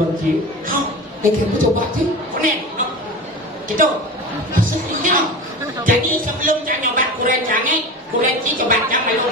turun Ci. Kamu coba Ci. Konen. Gitu. Maksudnya. Jadi sebelum saya nyoba kuren jange, kuren Ci coba jam malu.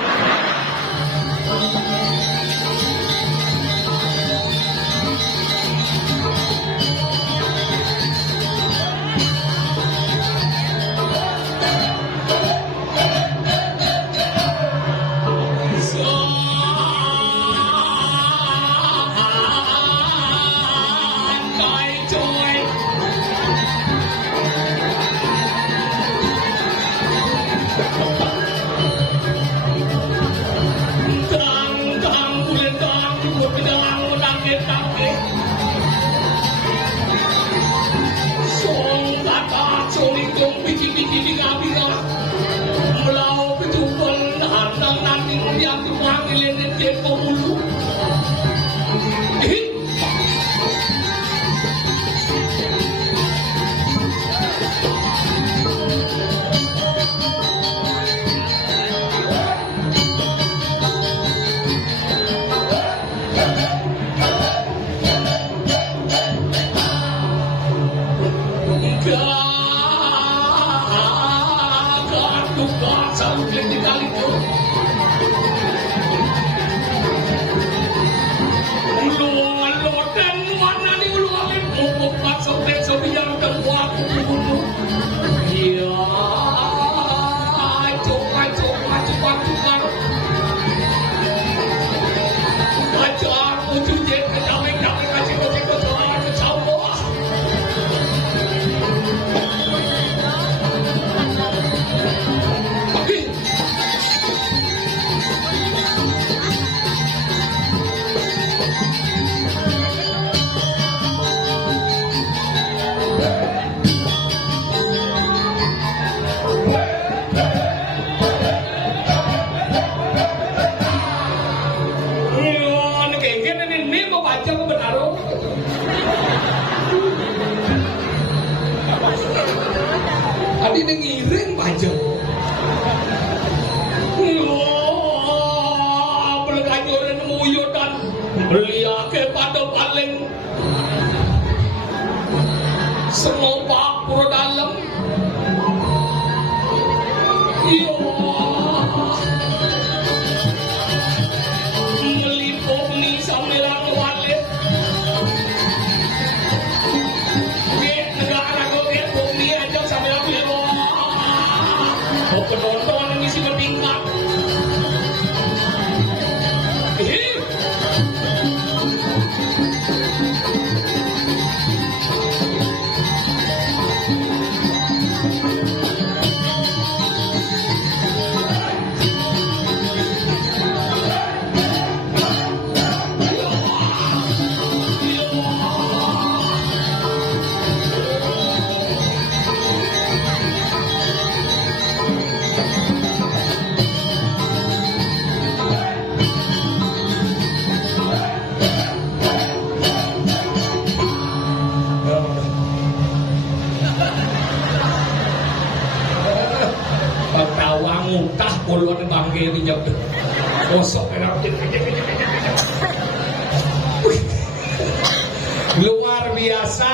Luar biasa.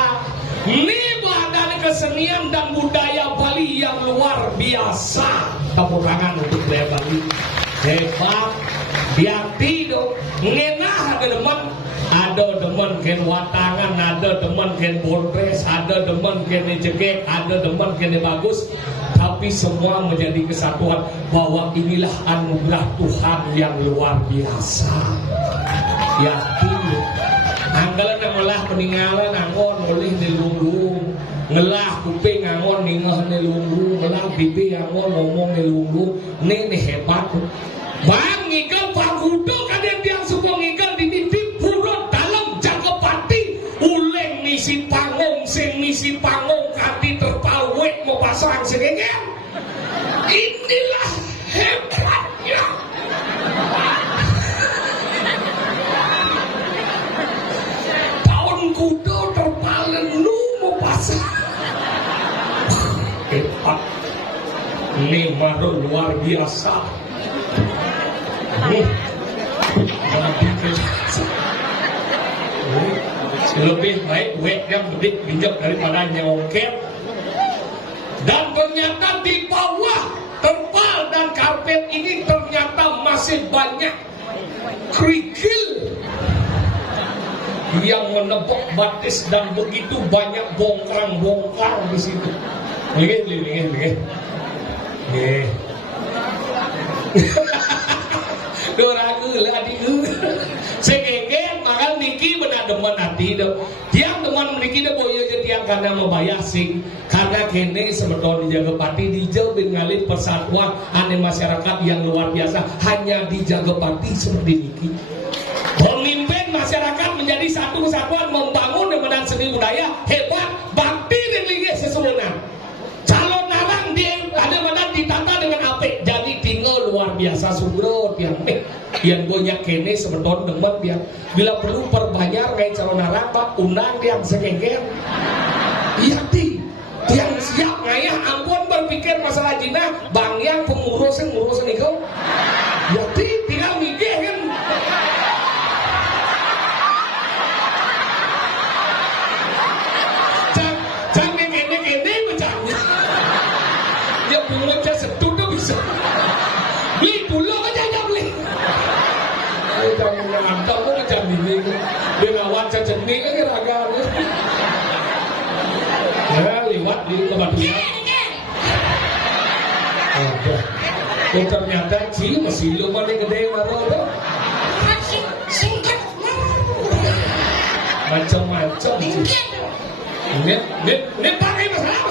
Ini badan kesenian dan budaya Bali yang luar biasa. Tepuk tangan untuk budaya Bali. Hebat. Biati dong. Ngenah ada demen. Ada demen ken watangan, ada demen ken bordres, ada demen ken jegek, ada demen ken bagus. Tapi semua menjadi kesatuan bahwa inilah anugerah Tuhan yang luar biasa. Yakin anggalan yang melah peninggalan angon boleh dilunggu, ngelah kuping angon ningah dilunggu, ngelah pipi angon ngomong dilunggu. Ini hebat. Bang ngigal pagudo kadang dia suka ngigal di titip purut dalam Jakepati uleng misi panggung sing misi panggung kati terpawet mau pasang segengeng. Inilah hebatnya. Tahun kudo terpalen lu mau pasang. Hebat. Ini baru luar biasa. Lebih baik duit yang gede pinjam daripada nyongket. Dan ternyata di bawah terpal dan karpet ini ternyata masih banyak kerikil yang menepuk batis dan begitu banyak bongkar di situ. Linggih. Doragu lah diu. Segegen makan niki benar demen hati deh. Tiang teman niki deh boyo tiang karena membayar sing. Karena kene sebetulnya dijaga pati dijauh ngalir persatuan ane masyarakat yang luar biasa hanya dijaga pati seperti niki. Pemimpin masyarakat menjadi satu kesatuan membangun dan menang seni budaya hebat bakti dan linggih sesungguhnya. Calon narang dia ada mana ditata dengan apik jadi tinggal luar biasa sugro tiang yang banyak kene sebetulnya demen dia bila perlu perbanyak kayak calon narang pak undang tiang sekenger iya tiang siap ngayah ampun berpikir masalah jina bang yang pengurusan itu ya tinggal mikir kan jangan kene macamnya ya pulang saya setuh tuh bisa beli pulau aja beli jangan ngantar kok macam ini dia ngawat jenis kan kira-kira ya lewat di kebatian oh ternyata sih masih lumayan gede baru tuh macam-macam ini pakai masalah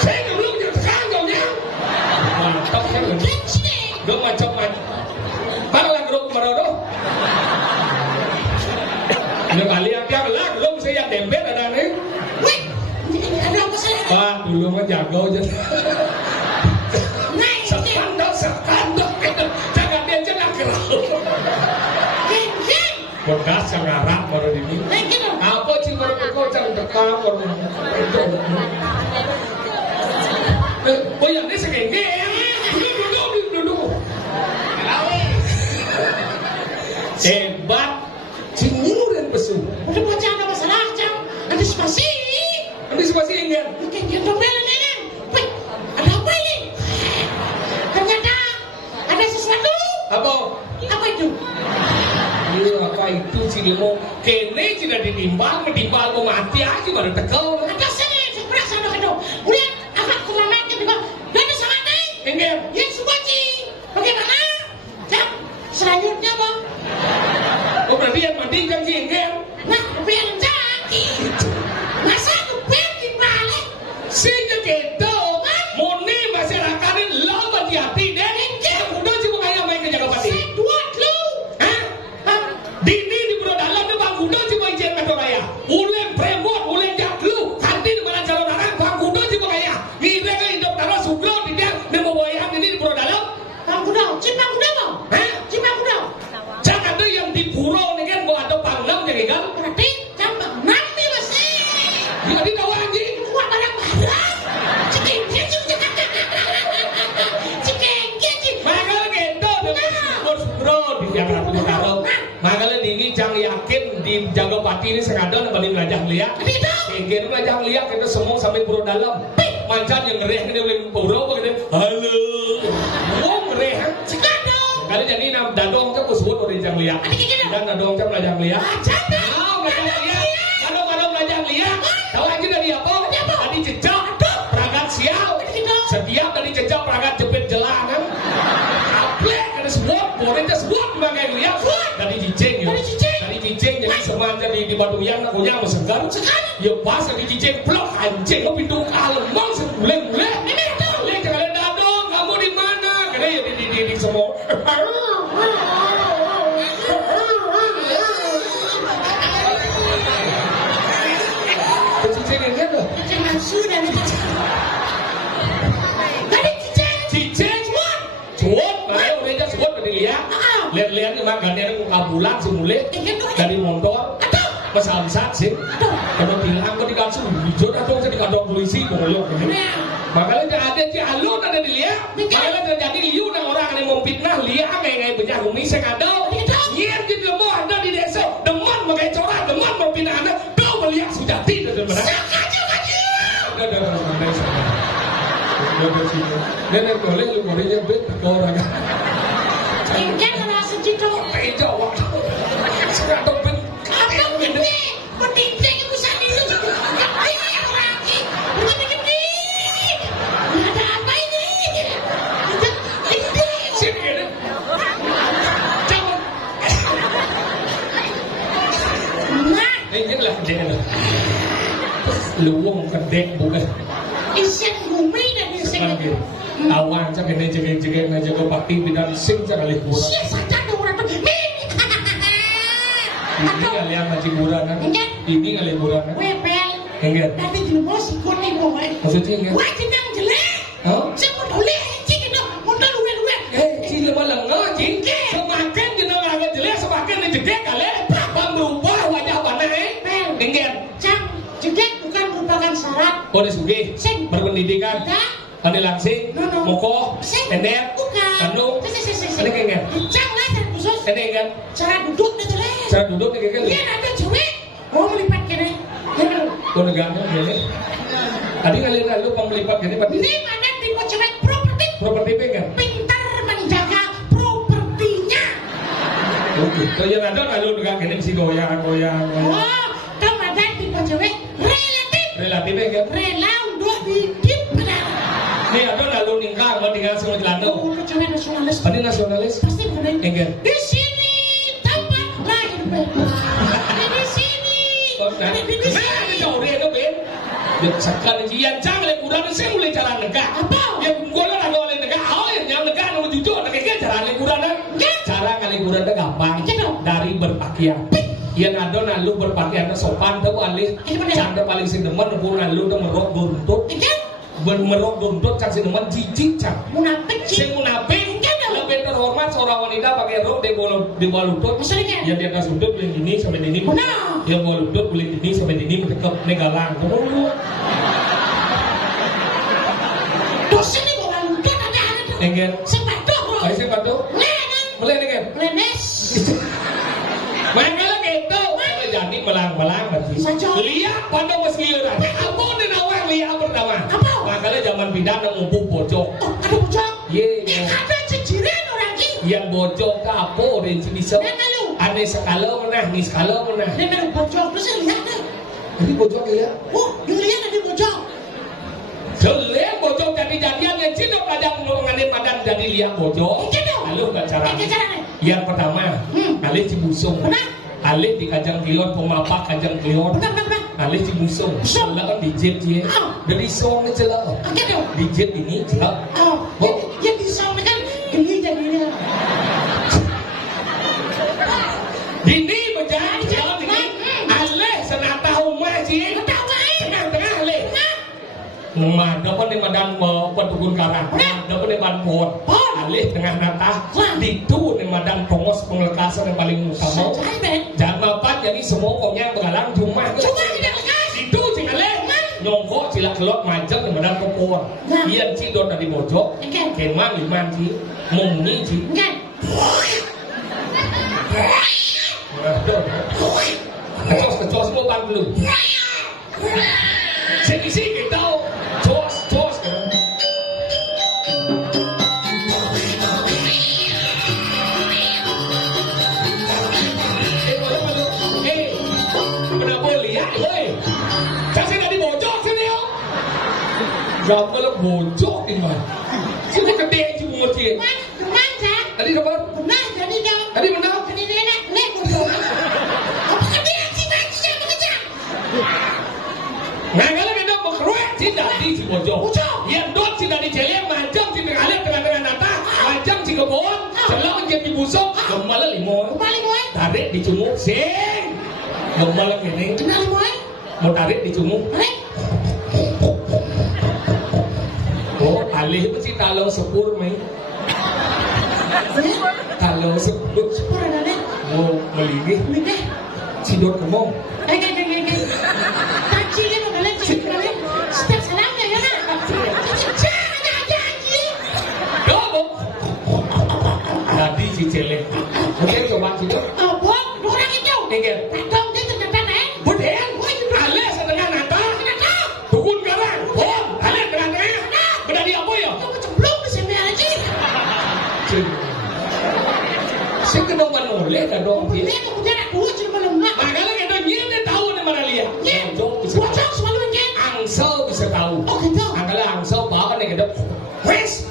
saya belum jelaskan jauhnya mantap kan udah macam-macam para lah grup merodoh ini kali yang tiang lah belum saya dempet ada nih ada apa sih? Pak dulu mah jago aja sekandok jangan dia jenak kerau bekas yang ngarap baru ini apa sih baru kocang dekam baru itu oh yang ini segengge duduk hebat cimuran pesu udah bocah ada masalah cang antisipasi enggak kayak dompet ini kan ada apa ini ternyata ada sesuatu apa itu apa itu sih mau kene tidak ditimbang mau mati aja baru tekel ada sini sebelah sana itu udah akak kelamaan juga dan sama nih enggak yang subaci bagaimana cang selanjutnya bang oh berarti yang mati kan sih enggak nah yang jadi masa kepen dibalik sehingga gitu murni masyarakat ini lama di hati dan enggak udah sih makanya main ke Jagapati buat lu dini di bro dalam ni bang udah sih main jen metro raya uleng premot uleng jaklu kanti di mana calon orang bang udah sih makanya ngire ke hidup dalam sugro di dia di bawayan ini di bro dalam bang kuda cipang kuda bang cipang kuda jangan tuh yang di puro nih kan gua ada panglam jadi kan berarti cambang nami masih jadi kau anjing buat barang-barang cikengke makanya gitu bro di Jakarta Utara makanya dini jangan yakin di Jagapati ini sengaja balik belajar lihat kengke belajar lihat kita semua sampai puro dalam mancan yang ngereh ini boleh puro begitu halo mau ngereh kali jadi nam dadong kan kusut orang jangan lihat dan dadong kan belajar lihat kadang belajar lihat tahu lagi dari apa tadi jejak perangkat sial setiap dari jejak perangkat jepit jelanan aplek ada sebuah boleh sebuah sebagai lihat dari cicing jadi semua jadi di Batuyan akunya mau segar ya pas dari cicing blok anjing mau pintu alemang sebulan lihat kalian dadong kamu di mana karena ya di semua cicing ini ada sudah cicing cuat makanya udah cuat dari lihat memang gantian ambulan semule dari motor masa amsat sih kalau bilang kok dikasih hijau atau saya dikandung polisi pokoknya makanya ada si alun ada dilihat makanya terjadi liu dan orang yang memfitnah lihat kayak banyak umi saya ada nyiar di lemah ada di desa deman pakai corak deman pembinaan kau melihat Sujati dan benar. Nenek boleh lu bolehnya bet orang. Tinggal rasa cito. Tidak waktu. Sudah ben. Apa gede? Pendidik itu saat itu juga gede lagi. Bukan gede. Ada apa ini? Gede. Sini gede. Jangan. Nah, Ini lah gede. Luwung kedek bukan. isian bumi dan isian Lagi. Awan cak ini jegek na jago pakti bidan sing cak alih kurang. Sia saja ada orang tuh. Ini kalian maci kurang kan? Ini kali kurang kan? Webel. Enggak. Tapi di bawah si kuning boy. Maksudnya enggak? Wah kita jelek. Oh? Saya mau doleh cik itu. Mundur luwe. Cili malang ngaji. Semakin jenang agak jelek semakin dijegek kali. Berubah wajah mana Enggak. Cang, jelek bukan merupakan syarat. Oh disugi. Sing. Berpendidikan. Tidak. Pandai langsing. No. Moko. Sing. Pendek. Bukan. Kandung. Ini enggak. Cang lah cara khusus. Ini enggak. Cara duduk dah jelek. Cara duduk nih kan? Dia ada cewek. Oh melipat kene. Kau negara gini. Tadi kalian lalu pemelipat gini berarti Ini mana tipe cewek properti. properti kan? Pintar menjaga propertinya. Oke. Kalau yang ada lalu negara gini mesti goyang. Oh, Ramadan tipe cewek relatif. Relatif kan? Rela untuk hidup benar. Nih ada lalu ningkang mau tinggal semua jalan tuh. Oh, cewek nasionalis. Tadi nasionalis. Pasti benar. Enggak. Di sini tempat lahir bebas. Di sini. Nah, ini jauh deh itu Ben. Dia sekali jian jangan le kurang saya mulai jalan negara. Apa? Ya golongan ada oleh negara. Oh yang negara nomor jujur negara jalan le kurang. Cara kali kurang gampang. Dari berpakaian. Yang ada lalu berpakaian sopan tahu alih. Canda paling sineman pun lalu dah merok buntut. Merok buntut cak sineman jijik cak. Munafik sih. Saya munafik. Lebih terhormat seorang wanita pakai rok di bawah lutut. Maksudnya? Ya di atas lutut boleh gini sampai ini. Nah. Dia bawah lutut boleh gini sampai ini mendekat negalang. Dosen ni bawa lutut ada tu. Enggak. Sepatu bro. Ay sepatu. Lenan. Boleh enggak? Lenes. Main kalau gitu. Jadi melang-melang berarti. Saja. Lihat pada meskiran. Apa ni nawang lihat pertama? Apa? Makanya zaman pindah ngumpul bojok. Oh, ada bocor. Ye. Ada ciciran orang ni. Yang bojok ke apa dan bisa. Lalu. Aneh sekala mana, ni sekala mana. Dia memang bocor. Terus saya lihat dah. Jadi bojok ya. Oh, dia lihat ada bocor. Jelek bojok jadi-jadian yang cinta padang mengenai padang jadi lihat bojok. Lalu ke cara. Yang pertama, alih cibusung. Benar. Alih di kajang kilon pemapak kajang kilon. Benar. Alih cibusung. Celak di jet dia. Dari song ni celak. Di jet ini celak. Oh, yang disawat kan geli jadinya. Dini berjalan jalan ini. Alih senata rumah sih. Tengah-tengah alih. Mah dapat di madang petukun karang. Dapat di banpon. Alih tengah nata. Itu di madang pengos pengelekasan yang paling utama. Jangan mapan jadi semua komnya bergalang cuma. Itu sih alih. Nyongkok sila kelot majang di madang pokok. Ian cidot dari bojok. Kemang iman sih. Mungni sih. Kecos mau bang belum. Sini kita cos. Kenapa lihat, woi? Kasih tadi bojok sini yo. Jam kalau bojok ini mah. Sini gede cium ngocin. Tadi kabar? Tadi benar? Nah kalau kita berkeruat tidak di bojok. Yang dot tidak di jelek macam di tengah nata, macam di kebun, celok jadi busuk, gembala limau. Tarik di cumuk, sing. Gembala kene. Mau tarik di cumuk. Oh, alih itu si talau sepur main. Talau sepur. Mau melingih. Si dot kemong. Tadi si celeng. Mungkin coba situ. Enggak. dong. Ini kemudian aku cuma melemah. Makanya kita nyene tahu nih mana lihat. Bocok selalu nyen. Angsel bisa tahu. Oh gitu. Angkala angsel bawa nih kita. Wes.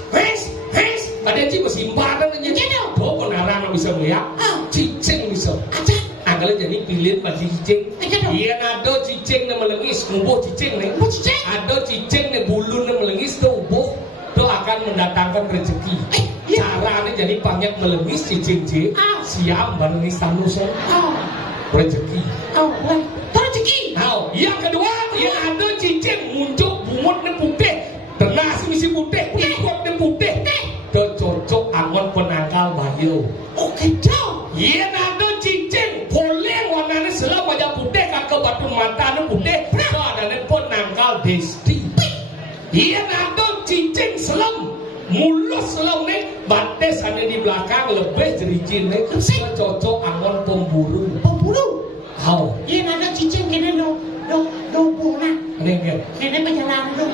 Ada cik bersimpadan aja. Gitu. Bawa penarang bisa melihat. Cicing bisa. Aja. Angkala jadi pilih pada cicing. Gitu. Iya ada cicing yang melengis, ngubuh cicing nih. Ngubuh cicing. Ada cicing yang bulu yang melengis tuh ubuh. Itu akan mendatangkan rezeki. Caranya jadi banyak melengis cicing cik. Siap melengis tanusan. Rezeki. Rezeki. Yang kedua, yang ada cicing muncul bumutnya putih. Tenas misi putih, ikutnya putih. Itu cocok angon penangkal bayu. Oh gitu. Yang ada cicing boleh warnanya selam wajah putih, kakak batu matanya putih. Itu adanya penangkal desti. Yang ada cicing selam mulus selam nih, bates ada di belakang lebih jericin nih. Itu cocok angon pemburu. Pemburu. How? Yang ada cicing kene do bunga. Ini enggak. Kene penjalan do.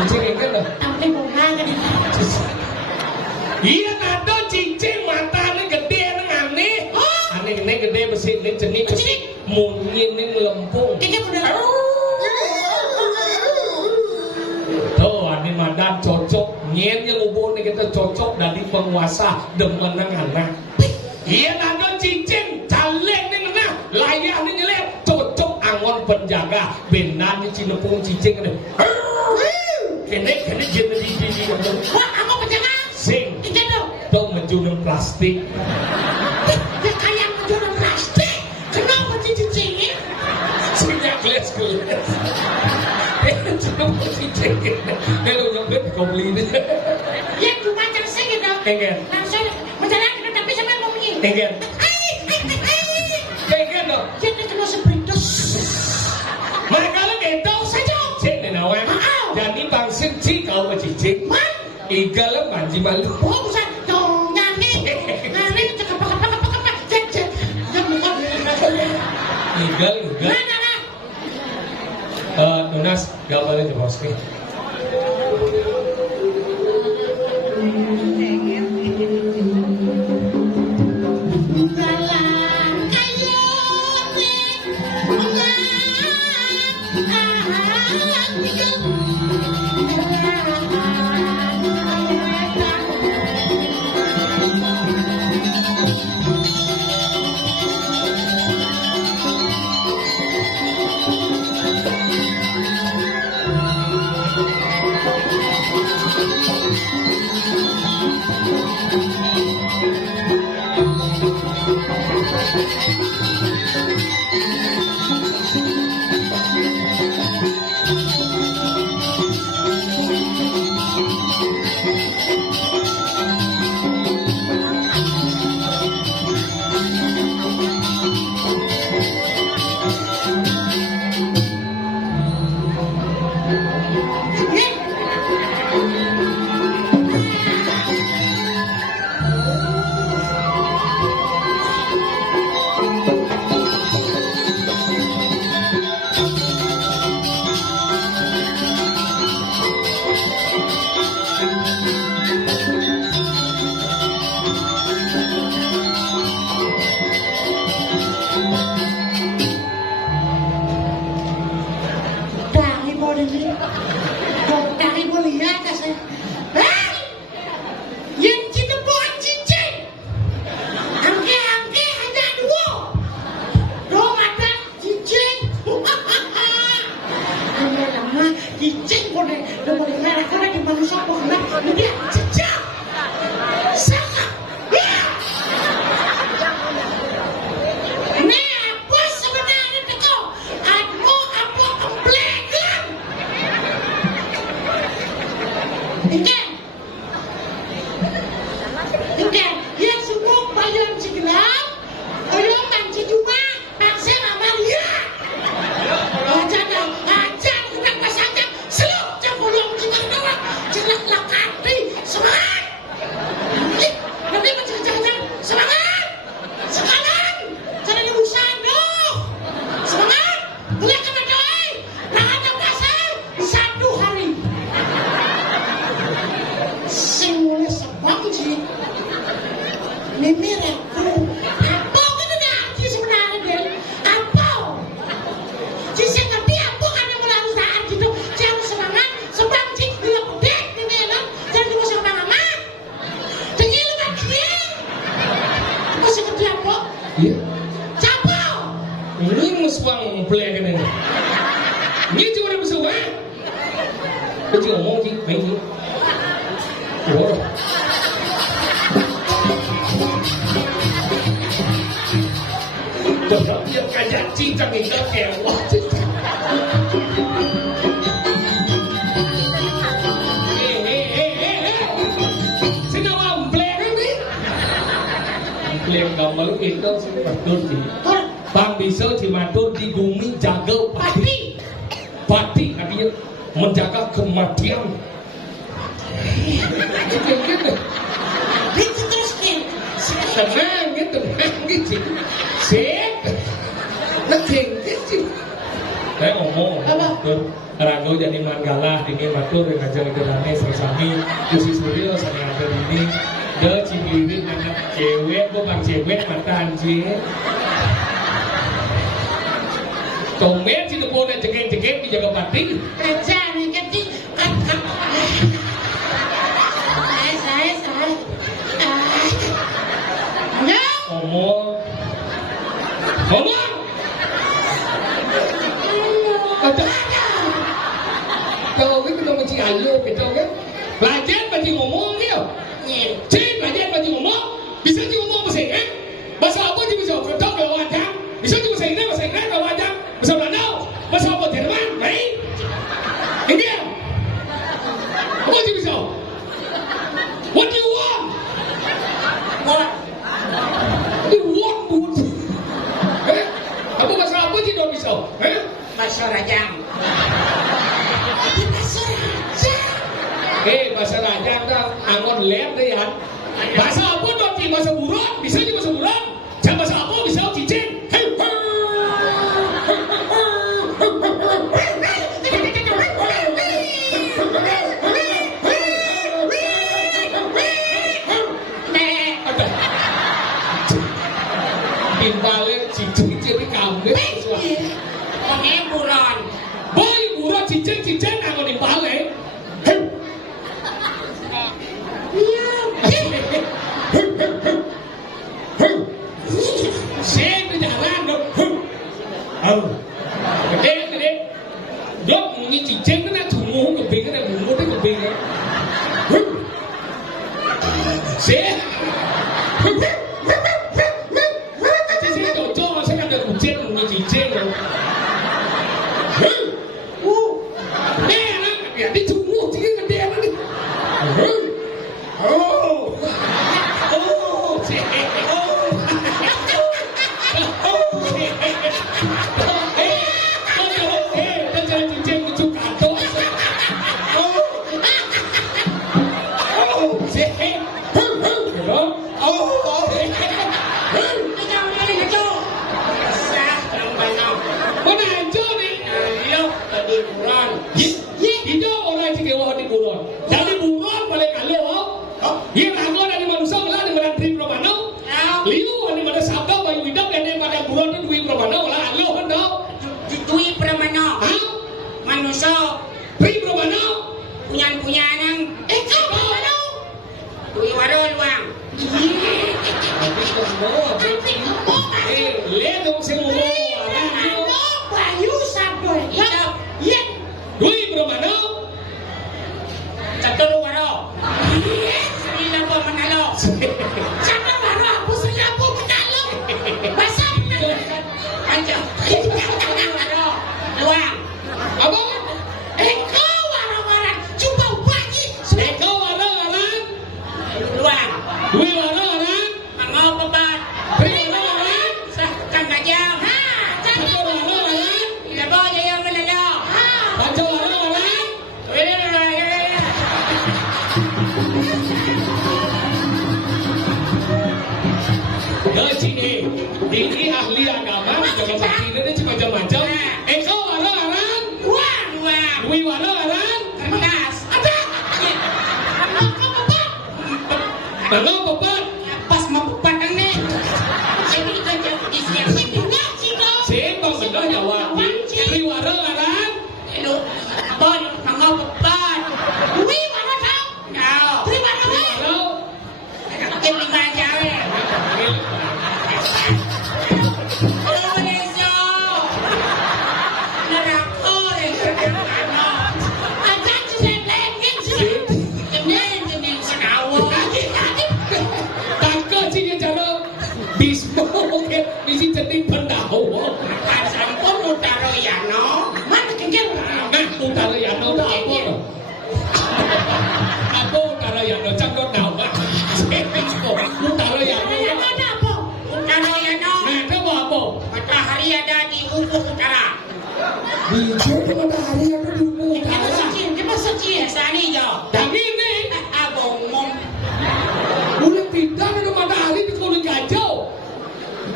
Cicing enggak loh. Sampai bunga kan. Iya ada cicing matanya gede nang aneh. Aneh ini gede besi ini jenis besi. Mungkin ini melempung. Kayaknya bener. Tuh aneh madan cocok. Nyen yang ubun kita cocok dari penguasa demenang anak. Iya ada cicing calek nih mana layar nih nyelip cocok angon penjaga benar nih cinepung cicing nih. Kene jadi Wah, aku penjaga. sing. Gitu. Tuh menjunung plastik. Ya kayak menjual plastik. Kenapa cicing-cicing? Sejak kelas. Cuma cicing. Ini lo nyopet kau beli ini. Ya cuma tersing gitu. Enggak. Langsung menjalan tapi sampai mau bunyi. Enggak. Enggak dong. Jadi kena seprintus. Mereka lo gitu saja. Cek nih nawan. Jadi bangsin cik kau cicing. Iga lo manji malu. Oh bukan dong nyanyi cakap cek bukan. Igal. Mana lah? Nunas gambarnya di bawah nih. Cái chuyện ngomong chứ mấy gì? Ủa rồi. Tôi nói chuyện cả nhà chi cho mình nó kèo quá chứ. Xin nào ông play cái gì? Play gambar itu betul sih. Bang bisa dimantul di bumi jaga pati. Pati artinya menjaga kematian. Gitu terus nih. Tenang gitu, Sip. Leking gitu. Saya ngomong, Rago jadi Manggala, ini matur dengan jalan-jalannya sesami, Kusi Suryo sama ada ini, de cibirin anak cewek, bang cewek mata anjing. Tomet si depo dan cekek-cekek dijaga pati. Kerja nih ketik kan. Saya. Ngomong. Ada. Kalau kita mau cik ayo kita kan. Belajar bagi ngomong dia. Cik belajar bagi ngomong. Bisa cik ngomong bahasa Inggris. Bahasa apa cik bisa? Ketok kalau ada. Bisa cik bahasa Inggris kalau ada. Bahasa Belanda. Bahasa apa Jerman? Baik. India. Apa cik bisa? What do you want? What? You want food? Apa bahasa apa cik dong bisa? Bahasa Rajang. Bahasa Rajang dah angon lem deh ya. Bahasa apa dong cik? Bahasa buron? Bisa cik bahasa buron? Jangan bahasa apa bisa cicing? Timbalik cicing kamu deh. Ini buron. Boy buron cicing angon timbalik. Sen di jalan dong. Gede. Dok mungkin cicing kan ada tunggu kebing kan ada bungo deh kebing kan. Sen. Cicing cocok saya kan ada kucing mungkin cicing. Ya ditunggu cicing gede kan nih. Ini ahli agama, jangan sakit ini cuma macam-macam. Eko warna-warna, Dwi warna-warna, Kertas. ada. Kalau bebat, Pas mau pupat nih. Jadi kita jauh di sini. sembang bedah Jawa. Dwi warna-warna, Lu bon mau pupat. Dwi mana tau? Tahu. Dwi mana tau? warna. Kita lima jauh. Hãy subscribe cho kênh Ghiền Mì Gõ để không bỏ lỡ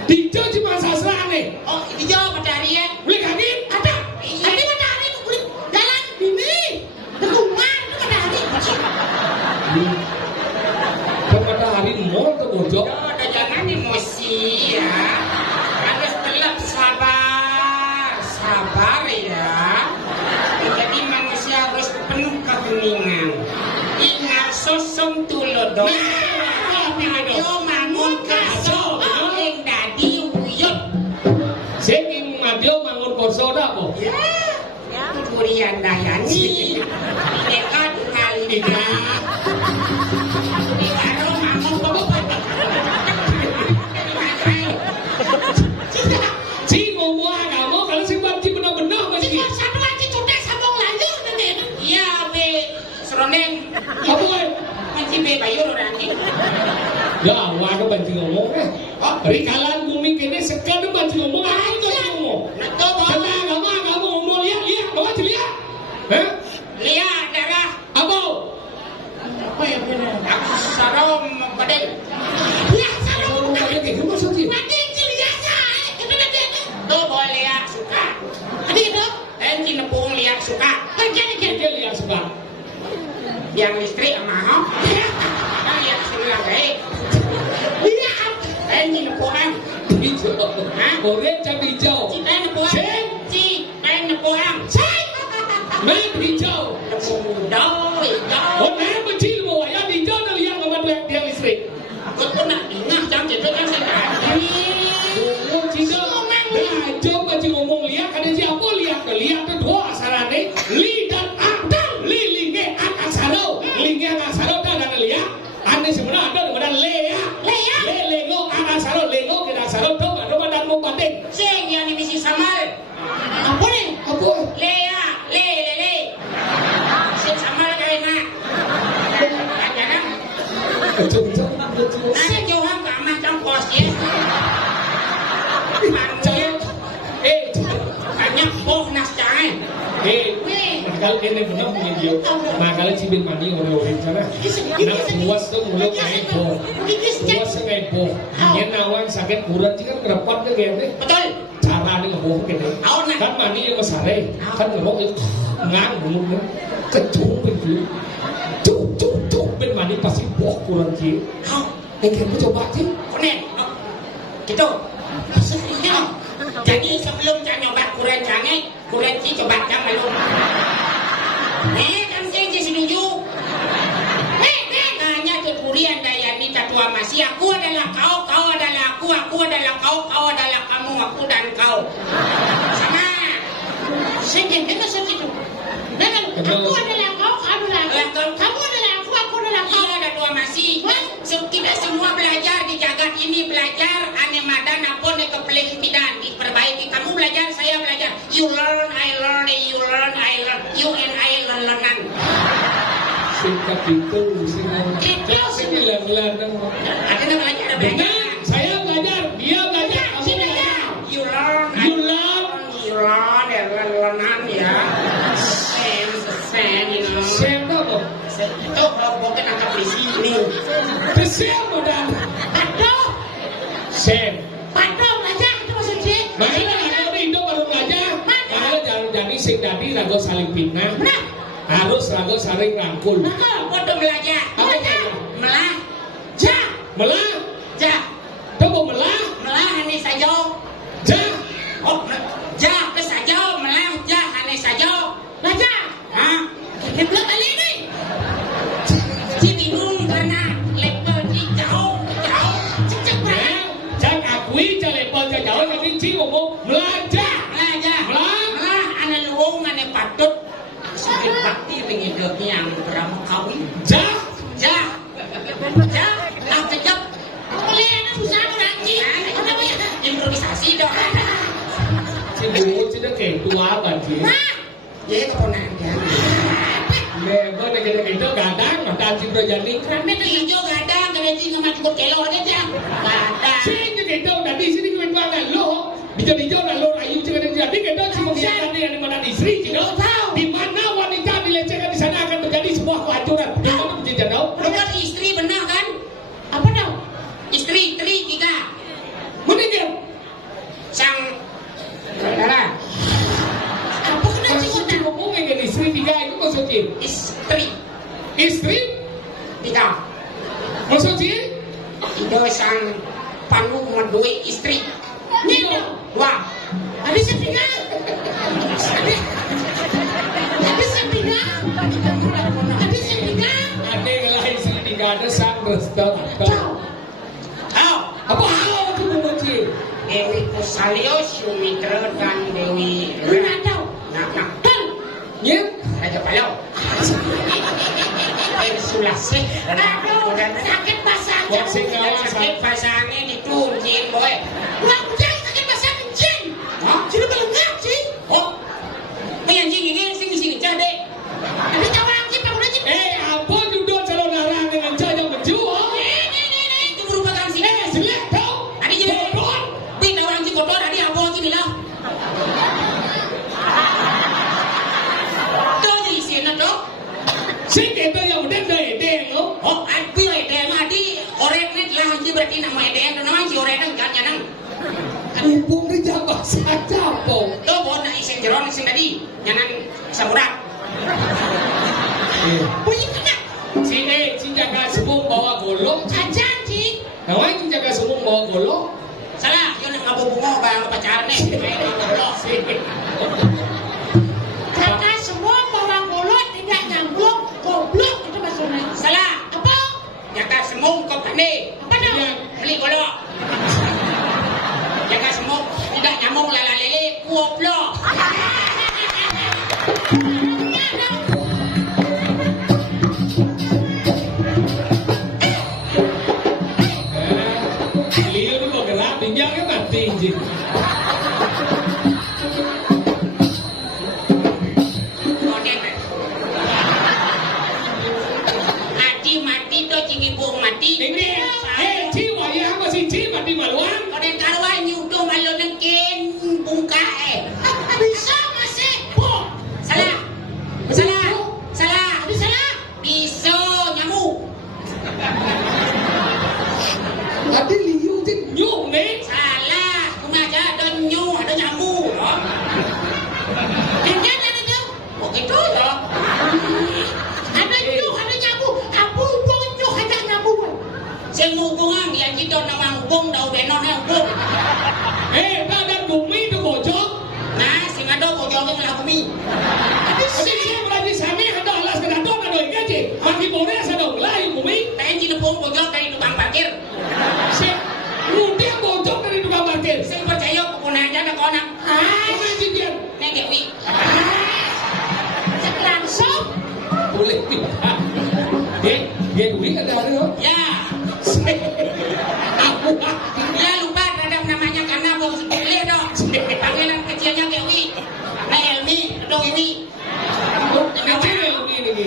Dijo cuma sasrane. Oh, dijo matahari ya. Beli kaki. Ada. Ada matahari tuh kulit jalan ini. Rumah itu matahari. Matahari mall ke bojo. Udah jangan emosi ya. Harus tetap sabar ya. Jadi manusia harus penuh keheningan. Ingat sosong tulodong. Yo mangun kaso, ing dadi uyut. Sing ing madya mangun koso dak apa? Ya. Durian dayani. Dekat kali ini. Di warung mangun bapak. Ci ngomong kamu kalau sing babji bener-bener mesti. Siapa lagi cutek sambung lanjut nanti. Iya, be. Seroneng. Apa oi? Masih be bayur nanti. Ya, waduh banci ngomong rikalan bumi kene sekan banci ngomong apa ngomong? Nato bo. Kamu ngomong lihat, bawa lihat. Hah? Lihat darah. Apa? Apa yang benar? Aku sarong badai. Ya, sarong. Kayak gitu maksudnya. Badai biasa. Itu nanti. Tuh boleh ya suka. Ada itu? Enti nepung lihat suka. Kerja. Dia lihat sebab. Yang listrik mahal. Kan lihat sebelah baik. Lihat. Enti nepungan. Hijau. Orange cabai hijau. Cita nepungan. Cita nepungan. Merah hijau. Nepung hijau. Oh, merah kecil bawa ya hijau dah lihat sama dia listrik. Aku tuh nak ingat jam itu kan saya. Oh, Cina. Nah, coba Cina ngomong lihat ada siapa lihat tuh dua sarane li dan akal li linge akal saro linge akal saro dah dan lihat ane sebenarnya ada kemudian le ya le lengo akal saro lengo kita saro tuh dan mau banding Sing yang misi samal. Apa ni? apa Le. Sing samal kau nak. Jangan. betul Ada jauhan ke amat jam pos ya. Banyak boh nas jangan. Kalau ini benar punya dia, makanya cibin mandi ngomongin sana. Nak puas tuh mulut naik boh, puas naik boh. Yang nawang sakit kurang jika kerapat ke gini. Betul. Cara ni ngomong gini. Kan mandi yang besar kan ngomong itu ngang mulutnya, kecung begitu, cuk ben mandi pasti boh kurang jik. Kamu coba sih. Konen. Gitu. Maksudnya. Jadi sebelum saya nyoba kuren jangan, kuren si coba jam malu. Kan saya setuju. Tanya ke kurian Dayani Tatua Masih. Aku adalah kau adalah aku adalah kau adalah kamu, aku dan kau. Sama. Saya dengar seperti itu. Aku adalah kau adalah kamu adalah aku adalah kau. Iya, Tatua Masih. Tidak semua belajar di jagat ini belajar anemadan apa ne kepelimpidan diperbaiki. Kamu belajar, saya belajar. You learn, I learn, you learn, I learn. You and I learn. Singkat itu, sing hilang-hilang. Ada yang belajar, Benar, saya belajar, dia belajar, kamu belajar. You learn, ya. Same, you know. Same apa? Itu kalau bukan angkat di sini. The same udah. Aduh. Same. Padahal belajar itu maksudnya. Makanya anak Indo baru belajar. Makanya jangan jadi sing tadi rago saling fitnah. Benar. Harus rago saling rangkul. Betul, bodoh belajar. Apa Melah. Melah. Coba melah. Melah ini saja. Oh, ke saja. Melah ini saja. Belajar. Hah? Kita kali ini. Si bingung karena level di jauh. Cek Jangan akui level jauh tapi Ci ngomong belajar. Melah anak luung anak patut. Sakit bakti pengidupnya yang beramu kawin. Kejap. Boleh anak usaha berarti. Improvisasi dong. Cibu tidak kayak tua banget. Jadi keponakan. Level negara gadang mata cibro jadi. Kami tuh hijau gadang, kalian sih nggak cukup kelor aja. Gadang. Sing kita tadi sini kita bangun lo. Hijau dan lo rayu jangan jadi kita cuma biarkan dia di mana istri kita. Di mana wanita dilecehkan di sana akan terjadi sebuah kehancuran. Kita menjadi tahu. Istri benar kan? Apa dong? Istri 3. Meninggal. Istri? Tiga. Maksudnya? Tiga sang panu menduit istri. Nino. Dua. Ada sepinga. Ada sepinga. Ada sepinga. Ada yang lain sih tiga ada sang berstop. Tahu? Apa hal itu menguji? Dewi Kusalio, Sumitra dan Dewi Nggak tahu. Nah, Ya? Raja Palau. Insulasi. Aduh, sakit basahnya. Sakit pasangnya dituncin, boy. Wah, udah sakit basah kencing. Hah? Sudah melengkap sih. Oh, yang anjing ini sing sing cade. Ada cawan sih, Pak Udah sih. Apa judul calon larang dengan cara menjual? Itu merupakan sih. Selek tau? Ada jadi kotor. Bina orang si kotor, ada apa sih ni lah? Tuh di sini tuh. Sing itu yang udah edeng lo. Oh, ada edeng adi. Orang ni lah anjing berarti nama edeng. Nama si orang yang kan jangan. Hubung di Jawa saja po. Tuh buat nak isen jeron isen tadi. Jangan samurat. Bunyi kena. Si jaga semua bawa golok. Jajan sih. Nawai si jaga semua bawa golok. Salah, yun ang mabubungo ba ang pacaran eh. May nagulok. Kata semua bawang golok tidak nyambung. Goblok itu maksudnya. Salah, Apa? jaga semung kau pandai. Apa dah? Beli golok. Jaga semung tidak nyamuk lala lele kuoplok. Liu nó còn gerak minyak kan mati je. Mati tu cing ibu mati. Ini, ci wayang masih ci mati maluan. Kau dan karuan nyuduh malu nengkin bungka eh. Bisa masih. Boh. Salah, salah, salah. Ada salah. Bisa nyamuk. Tadi Liu je nyuk ni. Salah, kumaja ada nyu, ada nyamuk. Jangan ada tu. Oh gitu ya. Ada nyuh, ada nyamuk. Apa hubung nyuh ada nyamuk? Sing hubungan yang kita nama hubung dah udah non hubung. Tak ada bumi tu bojok. Nah, sing ada bojong yang lagu mi. Tapi saya berarti sami ada alas kedaton ada yang gaji. Maki boleh ada ulai bumi. Kain jinepung bojong dari tukang parkir. Saya mudah bojok dari tukang parkir. Sing percaya kepunah aja nak konak. Boleh jijian. Nek dewi. Langsung. Boleh tidak. Dia duit ada ada. Ya, Aku ya lupa terhadap namanya karena mau sepilih dong. Panggilan kecilnya dewi. Nah Elmi, dong ini. kecil ini.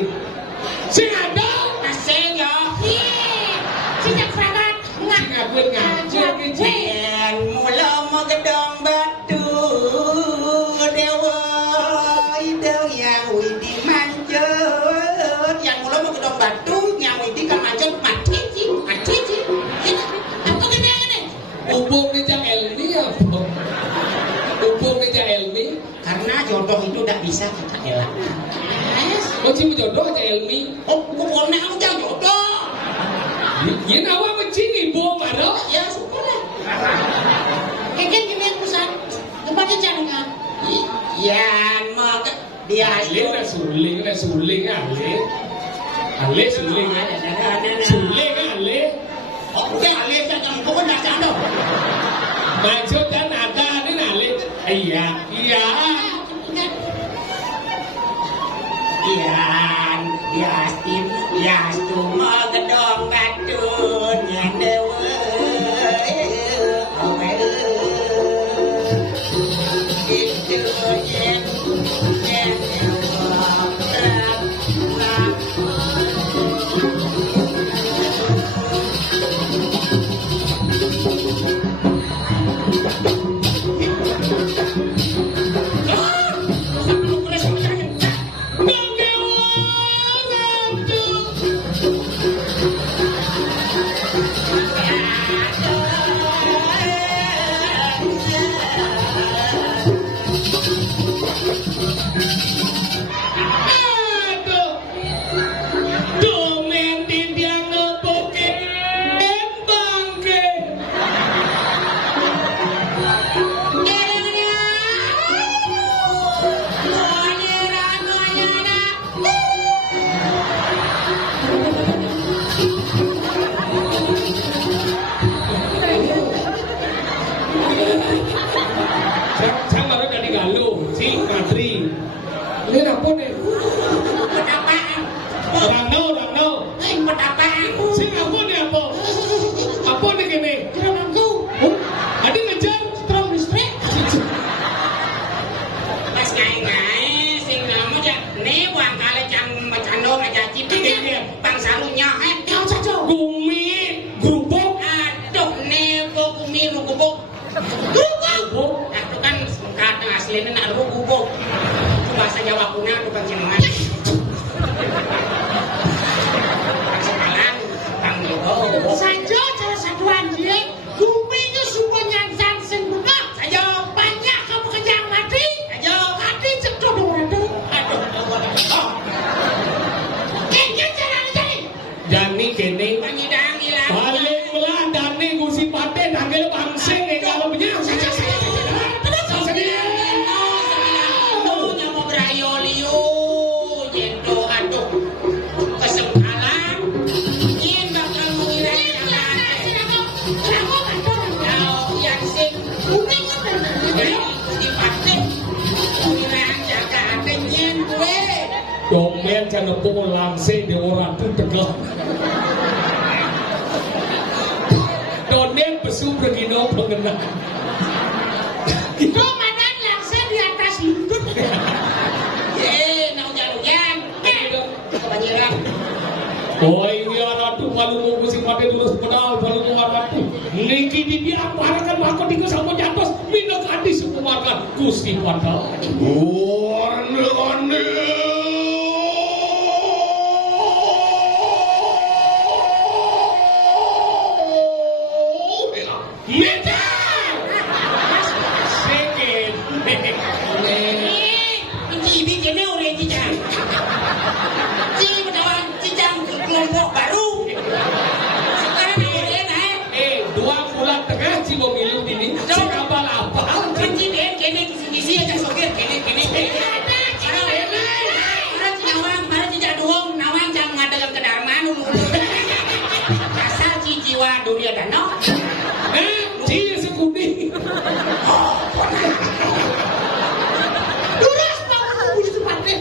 Sing ada. Naseng ya. Sejak sangat. Sing aku ngajar kecil. Yang mula mau gedong batu dewa ideng yang widi manjut. Yang mula mau gedong batu yang widi kan manjut mati ji. Apa kena ni? Hubung ni jak Elmi apa? Hubung ni jak Elmi. Karena jodoh itu tidak bisa kita elakkan. Kau cuma jodoh aja Elmi. Oh, bukan aku jangan jodoh. Yen awak mencing ibu mana? Ya syukurlah. Keken gini pusat. Tempatnya jangan. Yan mau dia Ale na suling ale. Ale suling Suling ale. Oh, bukan alih jangan bukan dah jangan. Maksud dan ada ni ale. Iya. Yan Yastim Yastuma gedong batun yang dewa itu yen kene. Panyidangi lah. Balik meladani gusi pate nanggil bangseng kalau punya. Domen jangan lupa langsung di orang tu tegak. Domen besu begino pengenal. Komandan langsung di atas lutut. Nau jalan. Kebanyakan. Oh ini anak tu kalau mau gusi pate terus pedal kalau mau anak tu. Niki di dia parakan makot di sama jatos minat adi sukumarkan gusi pate. Warna. Dunia danau. Dia sekudi. Lurus bangun gusi pate.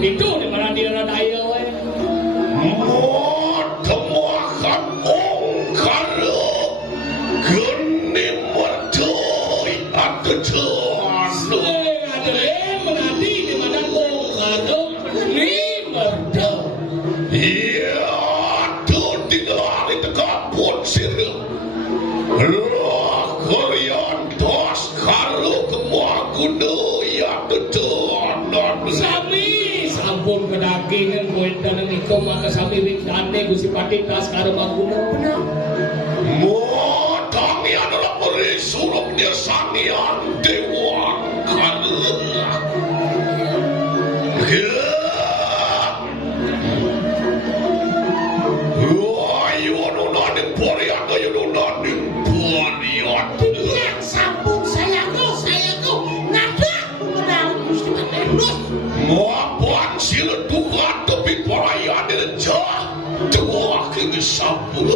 Itu di mana dia ada daya we. Temukan ongkara geni merdoi atau jana. Ada menadi di mana ongkara ni merdoi. Ia ada tinggal di dekat pun sirah. Kalian das kalau kemua guna ia betul. Sami sampun kedagingan kuentan niko maka sami wikane gusi pati tas karo baguna benar. Motangi adalah perisurupnya sangian dewa karena. Ayo nonani porian, ayo nonani porian. Tidak sambung sayangku. Nada mengenal gusi pate. Lurus. Maafkan sila Tuhan tapi perayaan dengan jah dua kini sampul.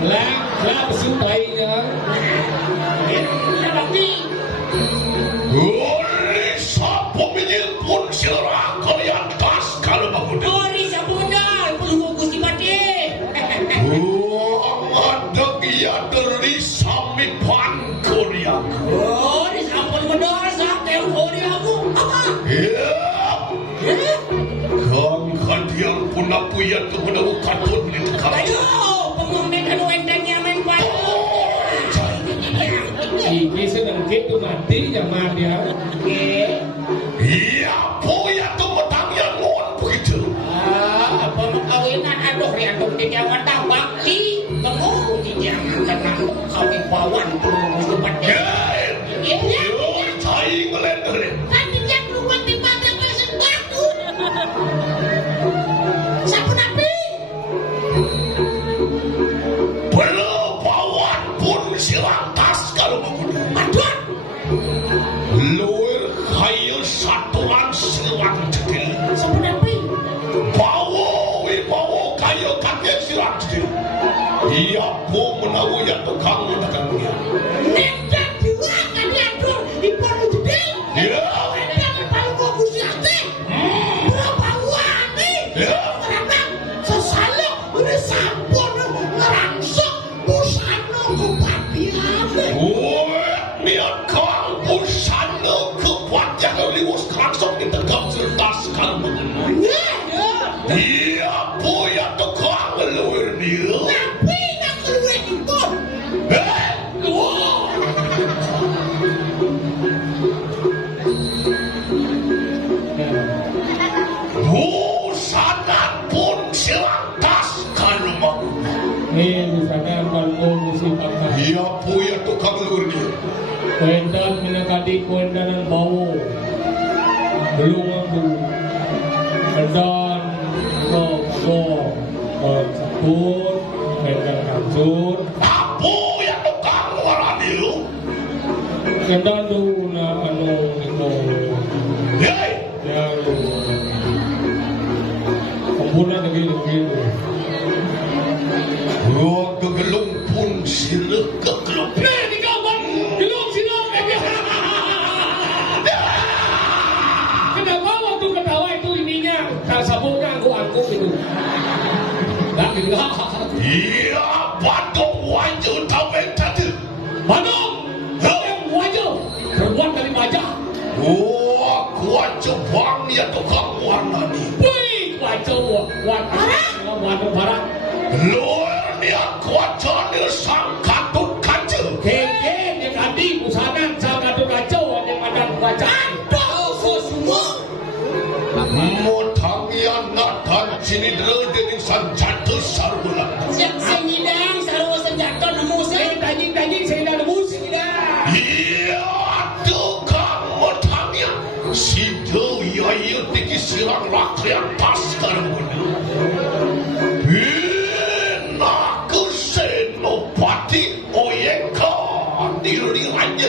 Lang supaya pemilik pun silahkan kalian tas kalau bangun. Ori sa budal, puluh Gusti Pati. Ada dia dari sami pan Korea. Ori sampun modal sa teu ori aku. Ya. Kang kadiang pun apa yang kepada ukatun ni kau. Ayo, pengombe kanu endan nyaman pa. Iki sedang gitu mati zaman dia. Iya, poya tu matang yang ngon begitu. Apa kawinan aduh ya dong di jaman bakti. Kamu di jaman tenang kau di bawan puluh Gusti Pati. Ya. Yo, cai ngelender. Nanti dia keluar di padang pasang batu. Sapu nabi. Pelawan pun silang tas kalau bangun. Aduh. Luar kaya satuan silang cekil. Sapu nabi. Bawa kaya kakek silang cekil. Ia pun menawu yang tukang menegangnya. Nenda dua kali aduh. Ipon jadi. Ya. Nenda paling bagus ya teh. Berapa wangi. Ya. Karena sesalok udah sampun ngerangsok busana kepatian. Niat kang busana kepatian liwus langsung ditegak cerdas kang mengenai. Ia pun yang tukang luar dia. Tapi nak keluar itu. Busanan pun silang tas kalau mau. Ini sana kalau mesti pakai. Ia pun yang tukang luar dia. Kuendan menekati kuendanan bau. Belum mampu. Kuendan kok sabun, kuendan kapsul. Apa yang tukang luar dia? Kuendan tu na itu Hei! yang komponen begitu. Kegelung pun sila kegelung. Nah, di kawan gelung silang Kenapa waktu ketawa itu ininya tak sabunnya angku itu. Tak bilang. Iya, Bandung wajah tahu tadi. Bandung, yang wajah berbuat dari baja. Wajah bang ya tukang warna ni. Wih, wajah warna barang. Luar dia wajah dia sang katut kaca. Keke yang tadi usahakan sang katut kacau ada pada wajah. Motang yang natan sini dengan sanjata sarbulan. Senyidang sarwa senjata nemu saya. Tanya saya dah nemu dah. Iya, tukang motangnya. Sido ya tiki silang rakyat tas karbunan. Nak kesenopati oyeka diri aja.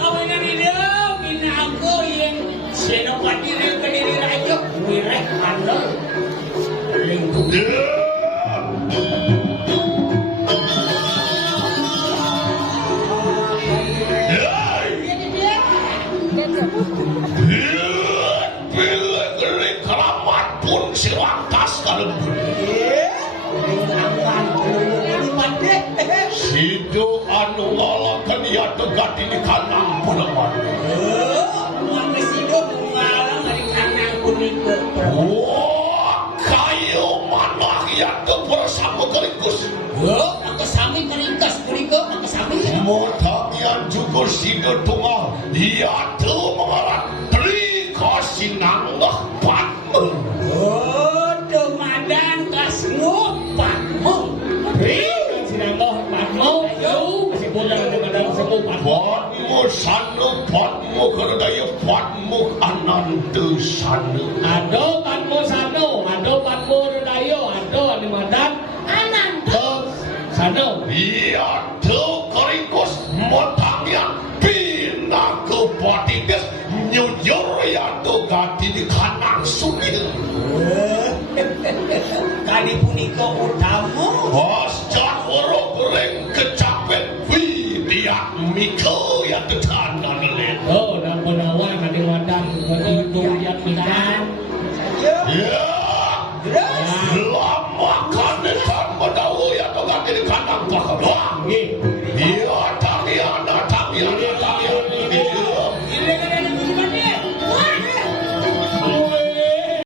Kawinan dia bina aku yang senopati dia ke diri raja. Wirek andal. Lingkup. Bila kering keramat pun silang tas karbunan. Sido anu ngalakan ya tegat ini kanang peneman. Maka sido mengalang dari kanang kuning ke Kayu mana ya bersama kerikus. maka sami keringkas maka sami. Motang yang juga sido tunggal. Ya tu mengalang beri kasinang patmu. Madan kas ngopatmu. Patmu sanu patmu kerdaya patmu anantu sanu. Ado patmu sano, ado patmu dayo, ado animadan, Anan. terus Sano. Iya tuh keringkus motangnya pindah ke patides nyujur ya tuh ganti di kanan sumil. Kali punika utamu. Pasca orang goreng kecapek dia Miko ya tetana nelet. Oh, dan penawan ada wadah begitu yang ikan. Ya. Lama kan depan medawu ya tuh ganti di kanan belakang. Iya, tangiana.